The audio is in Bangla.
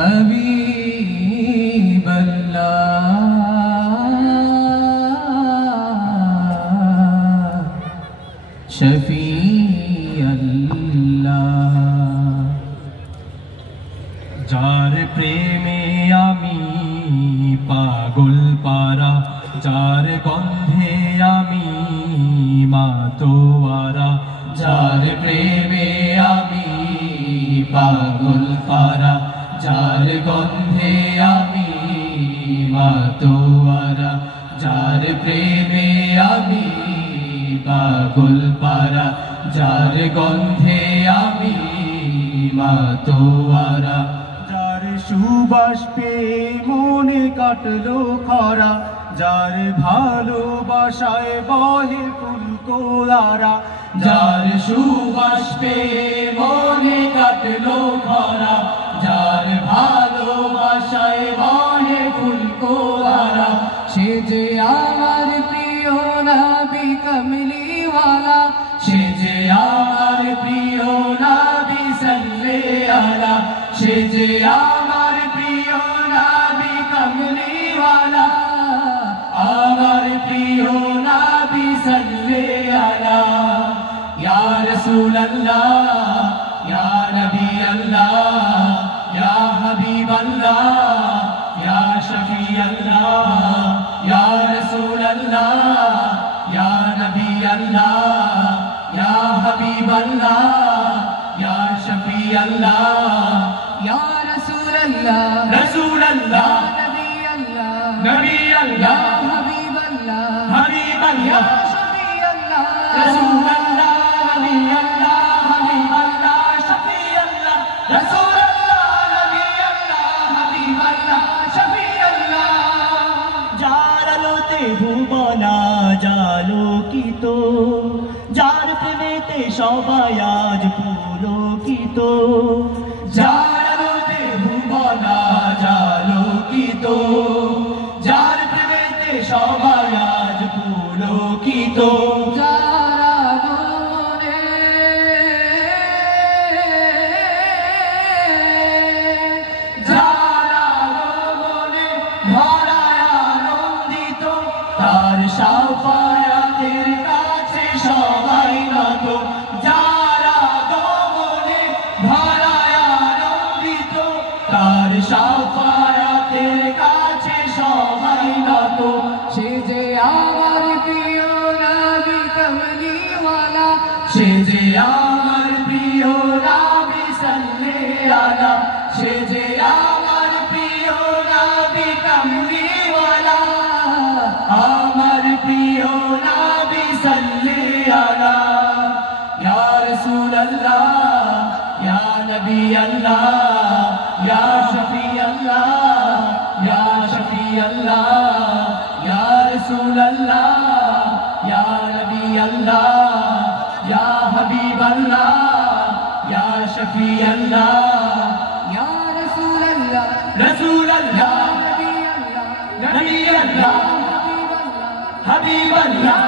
হাবিব আল্লাহ শফি আল্লাহ যার প্রেমে আমি পাগল পারা যার গন্ধে আমি মাতোয়ারা যার প্রেমে আমি পাগল পারা যার গন্ধে আমি মাতোয়ারা যার প্রেমে আমি পাগল পারা যার গন্ধে আমি মাতোয়ারা যার সুবাস পেয়ে মনে কাটলো খরা যার ভালোবাসায় বহে ফুলকোয়ারা যার সুবাস পেয়ে মনে কাটলো খরা যার ভালোবাসায় বহে ফুলকোয়ারা সে যে আমার প্রিয় নবী কমলিওয়ালা সে যে আমার প্রিয় নবী সাল্লাল্লাহু আলা সে যে আমার প্রিয় নবী কমলিওয়ালা আমার প্রিয় নবী সাল্লাল্লাহু আলা ইয়া রাসূলুল্লাহ ইয়া নবী আল্লাহ ইয়া হাবিব আল্লাহ ইয়া শফি আল্লাহ ইয়া রাসূলুল্লাহ ইয়া নবী আল্লাহ ইয়া হাবিব আল্লাহ ইয়া শফি আল্লাহ ইয়া রাসূলুল্লাহ রাসূলুল্লাহ নবী আল্লাহ নবী আল্লাহ হাবিব আল্লাহ হাবিব আল্লাহ শফি আল্লাহ রাসূলুল্লাহ নবী আল্লাহ হাবিব আল্লাহ শফি আল্লাহ রাসূলুল্লাহ নবী আল্লাহ হাবিব আল্লাহ শফি আল্লাহ যার আলোতে ভুবনা জালোকিত যার প্রেমেতে সবাই আজ পুলকিত যার আলোতে ভুবনা জালোকিত যার প্রেমেতে সবাই আজ পুলকিত যার আগমনে ভরায় আনন্দিত তার শাফায়াতের কাছে সবাই নত যার আগমনে ভরায় আনন্দিত তার শাফায়াতের কাছে সবাই নত সে যে আমার প্রিয় নবী কমলিওয়ালা সে যে আমার প্রিয় নবী সাল্লাল্লাহু আলা সে যে আমার প্রিয় নবী কমলিওয়ালা আমার প্রিয় নবী সাল্লাল্লাহু আলা ইয়া রাসূলুল্লাহ ইয়া নবী আল্লাহ ইয়া শফি আল্লাহ ইয়া শফি আল্লাহ ইয়া রাসূলুল্লাহ ইয়া নবী আল্লাহ ইয়া হাবিব আল্লাহ ইয়া শফি আল্লাহ ইয়া রাসূলুল্লাহ রাসূলুল্লাহ নবী আল্লাহ নবী আল্লাহ হাবিব আল্লাহ হাবিব আল্লাহ